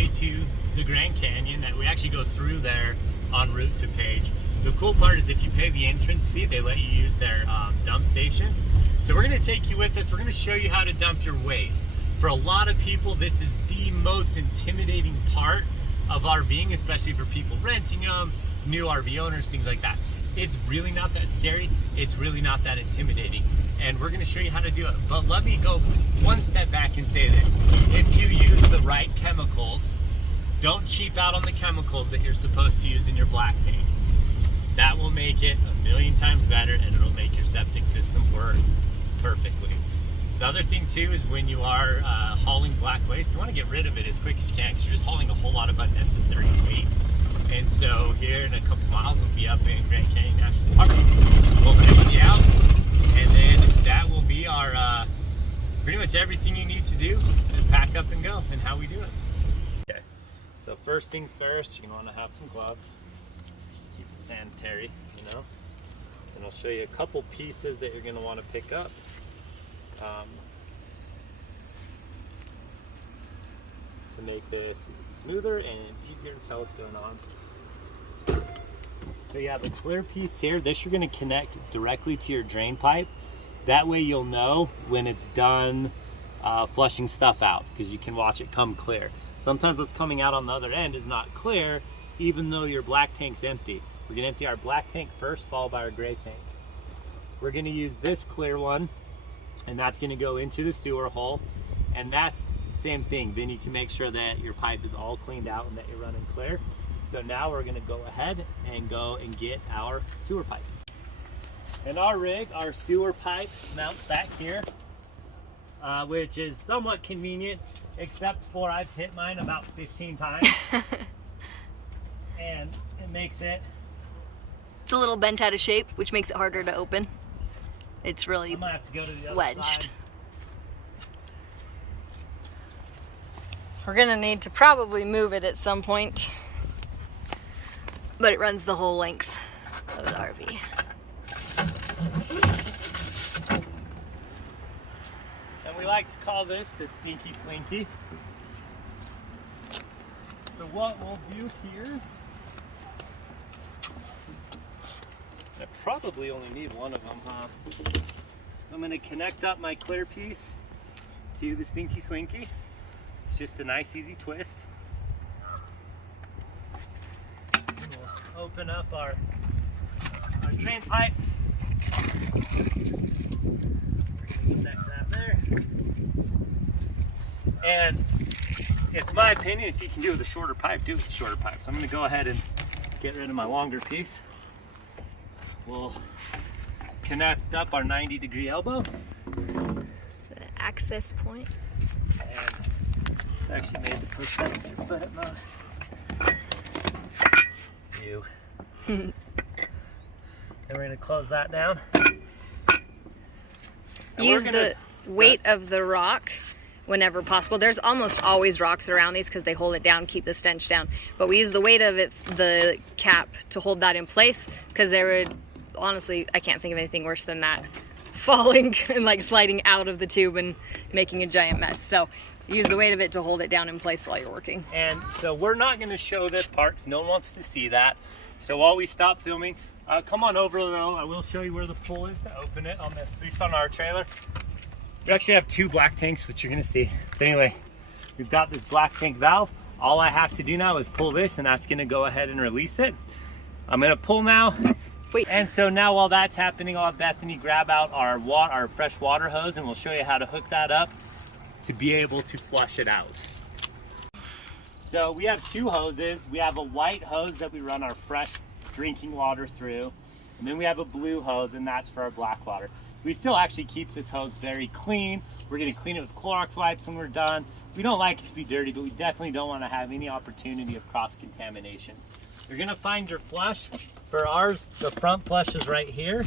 way to the Grand Canyon that we actually go through there en route to Page. The cool part is if you pay the entrance fee, they let you use their dump station. So we're going to take you with us. We're going to show you how to dump your waste. For a lot of people, this is the most intimidating part of RVing, especially for people renting them, new RV owners, things like that. It's really not that scary. It's really not that intimidating. And we're going to show you how to do it. But let me go one step back and say this. If you use the right chemicals, don't cheap out on the chemicals that you're supposed to use in your black tank. That will make it a million times better, and it'll make your septic system work perfectly. The other thing too is when you are hauling black waste, you want to get rid of it as quick as you can, because you're just hauling a whole lot of unnecessary weight. And so here in a couple miles, we'll be up in Grand Canyon National Park. We'll pick you out, and then that will be our pretty much everything you need to do to pack up and go, and how we do it. Okay, so first things first, you're gonna want to have some gloves. Keep it sanitary, you know. And I'll show you a couple pieces that you're gonna want to pick up. To make this smoother and easier to tell what's going on. So you have a clear piece here. This you're going to connect directly to your drain pipe. That way you'll know when it's done flushing stuff out, because you can watch it come clear. Sometimes what's coming out on the other end is not clear, even though your black tank's empty. We're going to empty our black tank first, followed by our gray tank. We're going to use this clear one, and that's going to go into the sewer hole, and that's same thing. Then you can make sure that your pipe is all cleaned out and that you're running clear. So now we're going to go ahead and go and get our sewer pipe. In our rig, our sewer pipe mounts back here, which is somewhat convenient, except for I've hit mine about 15 times. And it makes it... It's a little bent out of shape, which makes it harder to open. It's really I'm gonna have to go to the other wedged. side. We're gonna need to probably move it at some point, but it runs the whole length of the RV. And we like to call this the Stinky Slinky. So what we'll do here, I probably only need one of them, huh? I'm going to connect up my clear piece to the Stinky Slinky. It's just a nice easy twist. And we'll open up our drain pipe. Connect that there. And it's my opinion, if you can do it with a shorter pipe, do it with a shorter pipe. So I'm going to go ahead and get rid of my longer piece. We'll connect up our 90-degree elbow. The access point. And it's actually made to push that with your foot at most. You. Then we're going to close that down. And Use the weight of the rock whenever possible. There's almost always rocks around these because they hold it down, keep the stench down. But we use the weight of it, the cap, to hold that in place, because there would, honestly, I can't think of anything worse than that. Falling and like sliding out of the tube and making a giant mess. So use the weight of it to hold it down in place while you're working. And so we're not going to show this part because no one wants to see that. So while we stop filming, come on over though. I will show you where the pull is to open it, on the, at least on our trailer. We actually have two black tanks, which you're going to see. But anyway, we've got this black tank valve. All I have to do now is pull this, and that's going to go ahead and release it. I'm going to pull now. Wait. And so now while that's happening, I'll have Bethany grab out our fresh water hose, and we'll show you how to hook that up to be able to flush it out. So we have two hoses. We have a white hose that we run our fresh drinking water through, and then we have a blue hose, and that's for our black water. We still actually keep this hose very clean. We're going to clean it with Clorox wipes when we're done. We don't like it to be dirty, but we definitely don't want to have any opportunity of cross-contamination. You're going to find your flush. For ours, the front flush is right here.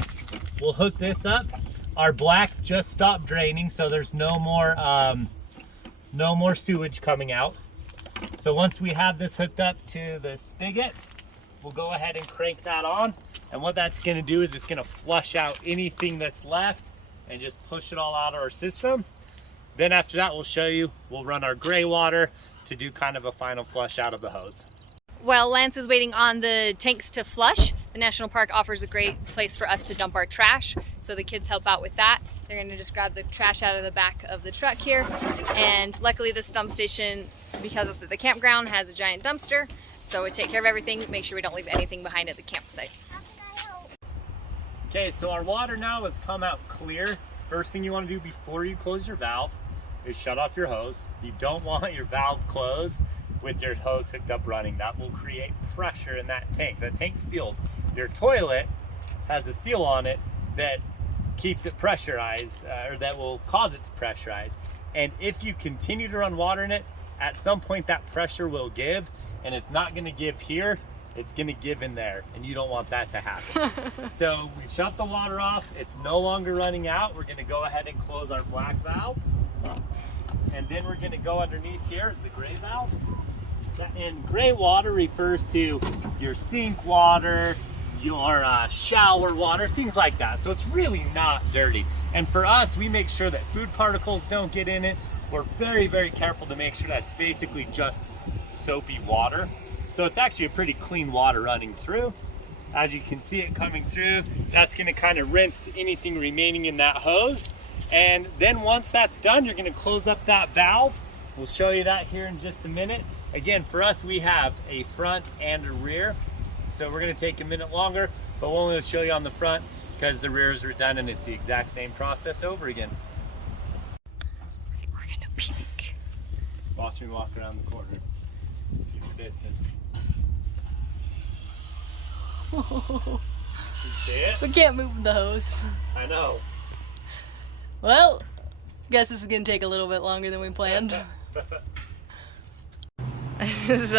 We'll hook this up. Our black just stopped draining, so there's no more sewage coming out. So once we have this hooked up to the spigot, we'll go ahead and crank that on. And what that's going to do is it's going to flush out anything that's left and just push it all out of our system. Then after that, we'll show you, we'll run our gray water. to do kind of a final flush out of the hose. While Lance is waiting on the tanks to flush, the National Park offers a great place for us to dump our trash. So the kids help out with that. They're gonna just grab the trash out of the back of the truck here. And luckily this dump station, because it's at the campground, has a giant dumpster. So we take care of everything, make sure we don't leave anything behind at the campsite. Okay, so our water now has come out clear. First thing you wanna do before you close your valve is shut off your hose. You don't want your valve closed with your hose hooked up running. That will create pressure in that tank. The tank's sealed. Your toilet has a seal on it that keeps it pressurized, or that will cause it to pressurize. And if you continue to run water in it, at some point that pressure will give, and it's not gonna give here, it's gonna give in there, and you don't want that to happen. So we've shut the water off, it's no longer running out. We're gonna go ahead and close our black valve. And then we're gonna go underneath here is the gray valve. And gray water refers to your sink water, your shower water, things like that. So it's really not dirty. And for us, we make sure that food particles don't get in it. We're very, very careful to make sure that's basically just soapy water. So it's actually a pretty clean water running through. As you can see it coming through, that's gonna kind of rinse anything remaining in that hose. And then once that's done, you're gonna close up that valve. We'll show you that here in just a minute. Again, for us, we have a front and a rear. So we're gonna take a minute longer, but we'll only show you on the front because the rear is redundant. It's the exact same process over again. We're gonna peek. Watch me walk around the corner. Keep your distance. You see it? We can't move the hose. I know. Well, guess this is gonna take a little bit longer than we planned. This is,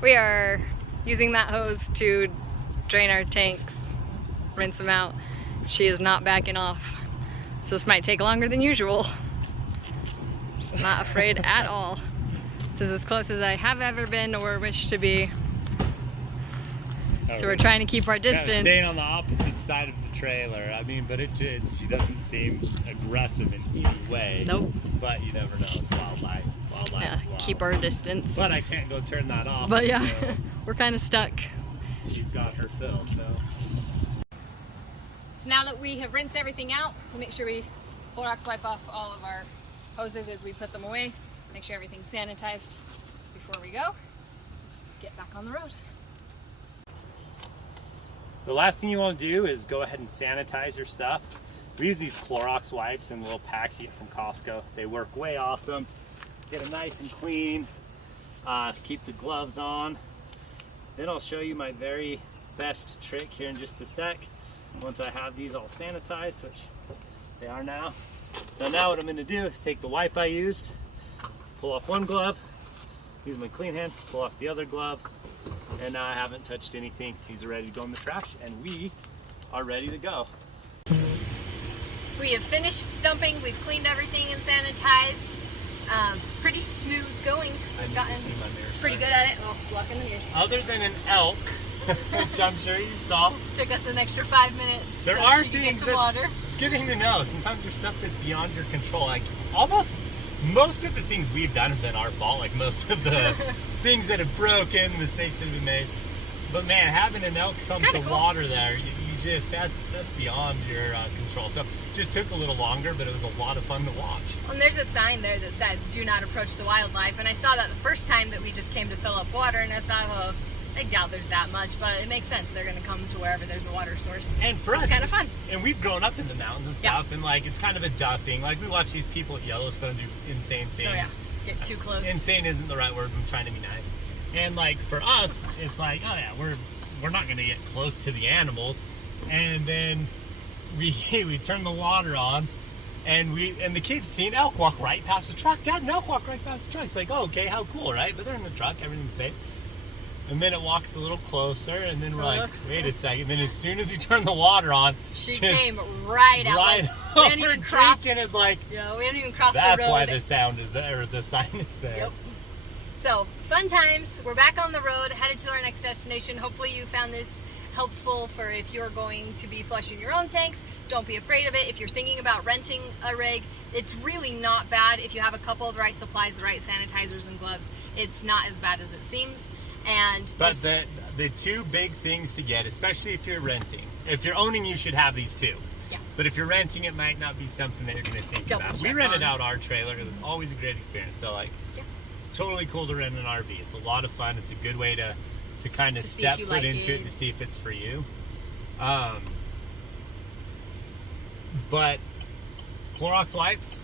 we are using that hose to drain our tanks, rinse them out. She is not backing off. So this might take longer than usual. She's not afraid at all. This is as close as I have ever been or wish to be. So we're trying to keep our distance. Staying on the opposite side of the trailer. I mean, but she doesn't seem aggressive in any way. Nope. But you never know. It's wildlife. Wildlife Yeah, is wild. keep our distance. But I can't go turn that off. But yeah, so we're kind of stuck. she's got her fill, So now that we have rinsed everything out, we'll make sure we Clorox wipe off all of our hoses as we put them away. Make sure everything's sanitized before we go. Get back on the road. The last thing you want to do is go ahead and sanitize your stuff. We use these Clorox wipes in little packs you get from Costco. They work way awesome. Get it nice and clean. Keep the gloves on. Then I'll show you my very best trick here in just a sec. Once I have these all sanitized, which they are now. So now what I'm going to do is take the wipe I used, pull off one glove, use my clean hand, pull off the other glove, and now I haven't touched anything. These are ready to go in the trash, and we are ready to go. We have finished dumping. We've cleaned everything and sanitized. Pretty smooth going. I've gotten pretty good at it. Oh, blocking the ears. Other than an elk, which I'm sure you saw. Took us an extra 5 minutes. There so are she could things get some water. It's good to know. Sometimes there's stuff that's beyond your control. Like almost most of the things we've done have been our fault. Like most of the things that have broken, mistakes that have been made. But man, having an elk come to cool. water there, that's beyond your control. So it just took a little longer, but it was a lot of fun to watch. And there's a sign there that says "Do not approach the wildlife." And I saw that the first time that we just came to fill up water, and I thought, well, I doubt there's that much, but it makes sense. They're going to come to wherever there's a water source. And for us, it's kind of fun. And we've grown up in the mountains and stuff, and like it's kind of a duh thing. Like we watch these people at Yellowstone do insane things. Oh yeah, get too close. Insane isn't the right word. I'm trying to be nice. And like for us, it's like, oh yeah, we're not going to get close to the animals. And then we turn the water on, and the kids see an elk walk right past the truck. Dad, an elk walk right past the truck. It's like, oh, okay, how cool, right? But they're in the truck, everything's safe. And then it walks a little closer, and then we're like, wait a second. Then as soon as we turn the water on, she came right out. Right we hadn't even crossed. And it's like, yeah, we hadn't even crossed the road. That's why the sound is there, or the sign is there. Yep. So fun times. We're back on the road, headed to our next destination. Hopefully you found this helpful for if you're going to be flushing your own tanks. Don't be afraid of it. If you're thinking about renting a rig, it's really not bad. If you have a couple of the right supplies, the right sanitizers and gloves, it's not as bad as it seems. But the two big things to get, especially if you're renting, if you're owning, you should have these two. Yeah. But if you're renting, it might not be something that you're going to think about. We rented out our trailer. It was always a great experience. So like, totally cool to rent an RV. It's a lot of fun. It's a good way to kind of step foot into it to see if it's for you. But Clorox wipes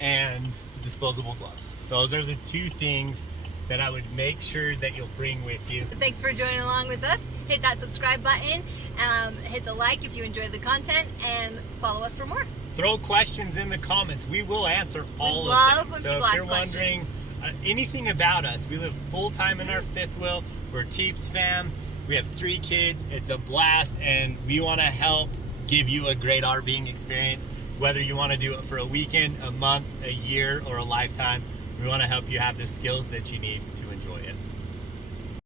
and disposable gloves. Those are the two things that I would make sure that you'll bring with you. Thanks for joining along with us. Hit that subscribe button, hit the like if you enjoyed the content, and follow us for more. Throw questions in the comments. We will answer all of them. So if you're wondering anything about us, we live full-time in our fifth wheel. We're Teeps fam. We have 3 kids. It's a blast, and we want to help give you a great RVing experience, whether you want to do it for a weekend, a month, a year, or a lifetime. We want to help you have the skills that you need to enjoy it.